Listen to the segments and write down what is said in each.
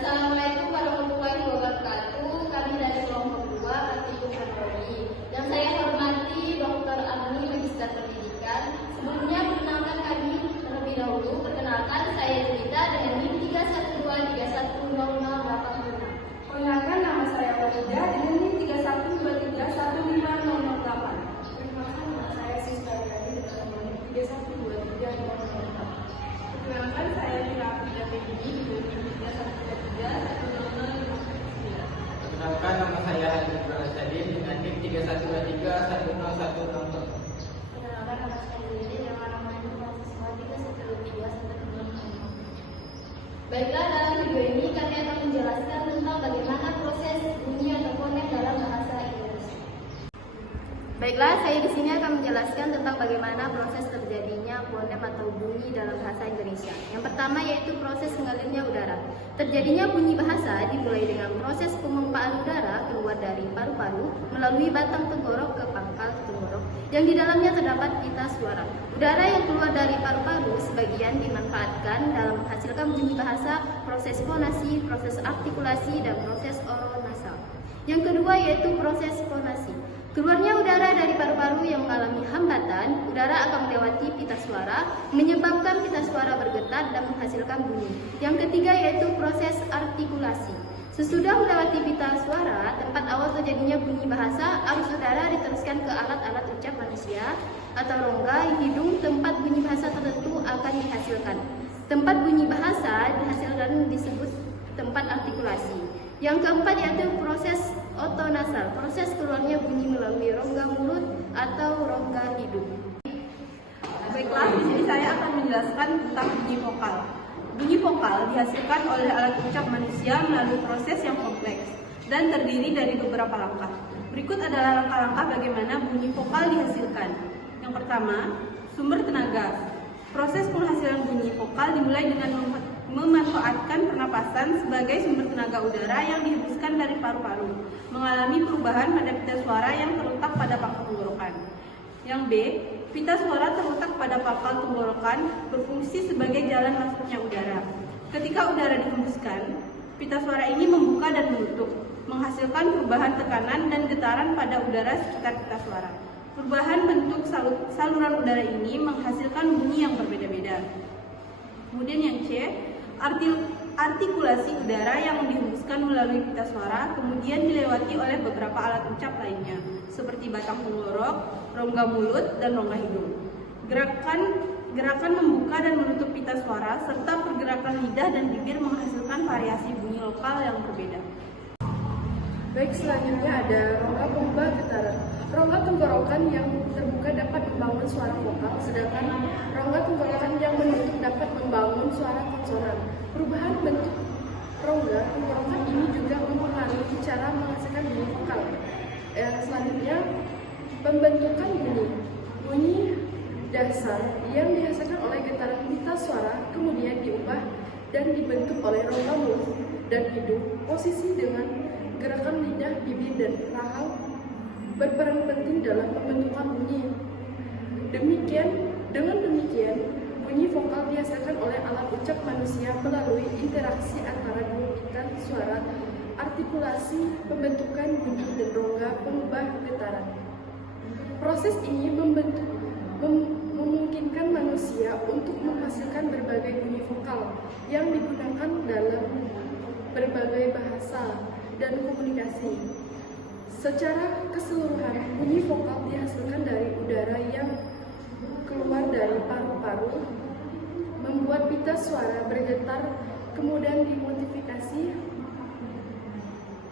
Assalamualaikum warahmatullahi wabarakatuh. Kami dari kelompok 2 Praktikum Anatomi. Yang saya hormati Dr. Agni, Magister Pendidikan. Sebelumnya perkenalkan kami terlebih dahulu. Perkenalkan, saya Jelita dengan NIM 312310086. Perkenalkan, nama saya Walida dengan NIM 312315008. Perkenalkan, nama saya Sista Yadi dengan NIM 3123004. Perkenalkan, saya Fira Peggy dengan NIM 3133059. Perkenalkan, nama saya Haji Ibrahim dengan NIM 313310164. Perkenalkan, nama saya Lili dengan nomor NIM 3131310. Baiklah, dalam video ini kami akan menjelaskan tentang bagaimana proses bunyi atau fonem dalam bahasa Indonesia. Baiklah, saya di sini akan menjelaskan tentang bagaimana proses terjadinya fonem atau bunyi dalam bahasa Indonesia. Yang pertama yaitu proses mengalirnya udara. Terjadinya bunyi bahasa dimulai dengan proses pemompaan udara keluar dari paru-paru melalui batang tenggorok ke pangkal tenggorok yang di dalamnya terdapat pita suara. Udara yang keluar dari paru-paru sebagian dimanfaatkan dalam menghasilkan bunyi bahasa, proses fonasi, proses artikulasi, dan proses oronasal. Yang kedua yaitu proses fonasi. Keluarnya udara dari paru-paru yang mengalami hambatan, udara akan melewati pita suara, menyebabkan pita suara bergetar dan menghasilkan bunyi. Yang ketiga yaitu proses artikulasi. Sesudah melewati pita suara, tempat awal terjadinya bunyi bahasa, arus udara diteruskan ke alat-alat ucap manusia atau rongga hidung. Tempat bunyi bahasa tertentu akan dihasilkan. Tempat bunyi bahasa dihasilkan disebut tempat artikulasi. Yang keempat yaitu proses otonasal, proses keluarnya bunyi melalui rongga mulut atau rongga hidung. Baiklah, di sini saya akan menjelaskan tentang bunyi vokal. Bunyi vokal dihasilkan oleh alat ucap manusia melalui proses yang kompleks dan terdiri dari beberapa langkah. Berikut adalah langkah-langkah bagaimana bunyi vokal dihasilkan. Yang pertama, sumber tenaga. Proses penghasilan bunyi vokal dimulai dengan memanfaatkan pernapasan sebagai sumber tenaga udara yang dihembuskan dari paru-paru, mengalami perubahan pada pita suara yang terletak pada pangkal tenggorokan. Yang B, pita suara terletak pada pangkal tenggorokan berfungsi sebagai jalan masuknya udara. Ketika udara dihembuskan, pita suara ini membuka dan menutup, menghasilkan perubahan tekanan dan getaran pada udara sekitar pita suara. Perubahan bentuk saluran udara ini menghasilkan bunyi yang berbeda-beda. Kemudian yang C, artikulasi udara yang dihembuskan melalui pita suara kemudian dilewati oleh beberapa alat ucap lainnya, seperti batang tenggorok, rongga mulut, dan rongga hidung. Gerakan membuka dan menutup pita suara serta pergerakan lidah dan bibir menghasilkan variasi bunyi lokal yang berbeda. Baik, selanjutnya ada rongga pembuka getaran. Rongga tenggorokan yang terbuka dapat membangun suara vokal, sedangkan rongga tenggorokan yang menutup dapat membangun suara konsonan. Perubahan bentuk rongga tenggorokan ini juga mempengaruhi cara menghasilkan bunyi vokal. Selanjutnya, pembentukan bunyi. Bunyi dasar yang dihasilkan oleh getaran pita suara kemudian diubah dan dibentuk oleh rongga mulut dan hidung. Posisi dengan gerakan lidah, bibir, dan rahang berperan penting dalam pembentukan bunyi. Dengan demikian, bunyi vokal dihasilkan oleh alat ucap manusia melalui interaksi antara dua pita suara, artikulasi, pembentukan bunyi, dan rongga pengubah getaran. Proses ini memungkinkan manusia untuk menghasilkan berbagai bunyi vokal yang digunakan dalam berbagai bahasa dan komunikasi. Secara keseluruhan, bunyi vokal dihasilkan dari udara yang keluar dari paru-paru, membuat pita suara bergetar, kemudian dimodifikasi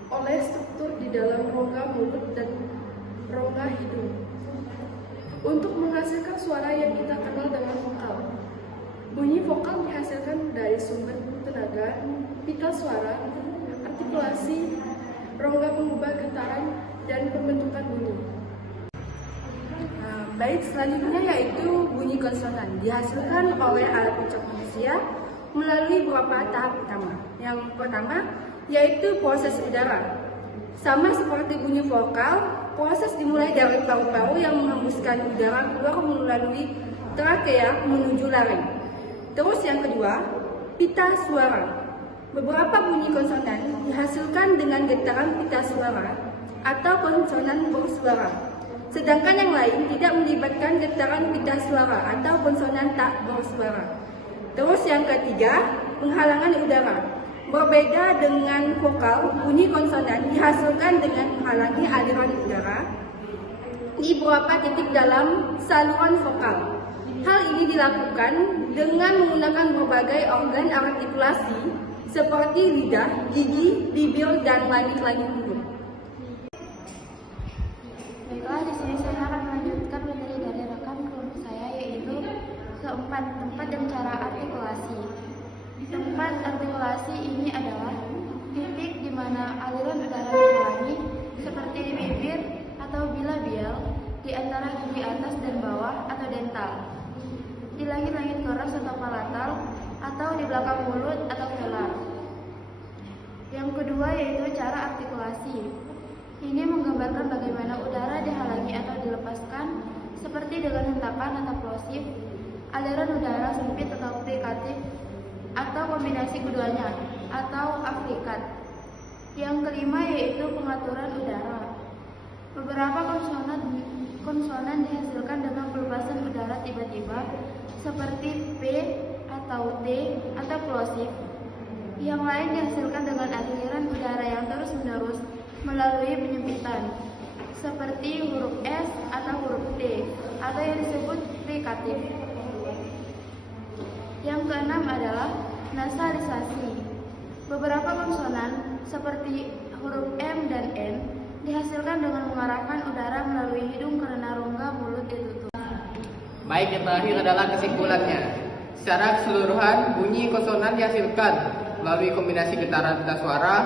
oleh struktur di dalam rongga mulut dan rongga hidung untuk menghasilkan suara yang kita kenal dengan vokal. Bunyi vokal dihasilkan dari sumber tenaga, pita suara, artikulasi, rongga pengubah getaran, dan pembentukan bunyi. Baik, selanjutnya yaitu bunyi konsonan dihasilkan oleh alat ucap manusia melalui beberapa tahap utama. Yang pertama yaitu proses udara. Sama seperti bunyi vokal, proses dimulai dari paru-paru yang menghembuskan udara keluar melalui trakea menuju laring. Terus yang kedua, pita suara. Beberapa bunyi konsonan dihasilkan dengan getaran pita suara atau konsonan bersuara, sedangkan yang lain tidak melibatkan getaran pita suara atau konsonan tak bersuara. Terus yang ketiga, penghalangan udara. Berbeda dengan vokal, bunyi konsonan dihasilkan dengan menghalangi aliran udara di beberapa titik dalam saluran vokal. Hal ini dilakukan dengan menggunakan berbagai organ artikulasi seperti lidah, gigi, bibir, dan langit-langit huruf. Baiklah, di sini saya akan melanjutkan materi dari rekan kelompok saya, yaitu keempat, tempat dan cara artikulasi. Tempat artikulasi ini adalah titik di mana aliran udara dihalangi, seperti di bibir atau bilabial, di antara gigi atas dan bawah atau dental, di langit-langit keras atau palatal, atau di belakang mulut atau velar. Yang kedua yaitu cara artikulasi. Ini menggambarkan bagaimana udara dihalangi atau dilepaskan, seperti dengan hentakan atau plosif, aliran udara sempit atau frikatif, atau kombinasi keduanya, atau afrikat. Yang kelima yaitu pengaturan udara. Beberapa konsonan dihasilkan dengan pelepasan udara tiba-tiba, seperti P atau T atau plosif. Yang lain dihasilkan dengan aliran udara yang terus-menerus melalui penyempitan, seperti huruf S atau huruf T, atau yang disebut frikatif. Yang keenam adalah nasalisasi. Beberapa konsonan seperti huruf M dan N dihasilkan dengan mengarahkan udara melalui hidung karena rongga mulut ditutup. Baik, yang terakhir adalah kesimpulannya. Secara keseluruhan, bunyi konsonan dihasilkan melalui kombinasi getaran pita suara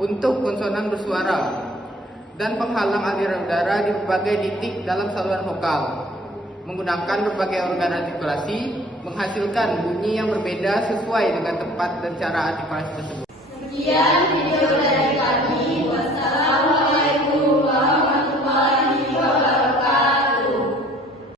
untuk konsonan bersuara dan penghalang aliran udara di berbagai titik dalam saluran vokal. Menggunakan berbagai organ artikulasi, menghasilkan bunyi yang berbeda sesuai dengan tempat dan cara artikulasi tersebut. Sekian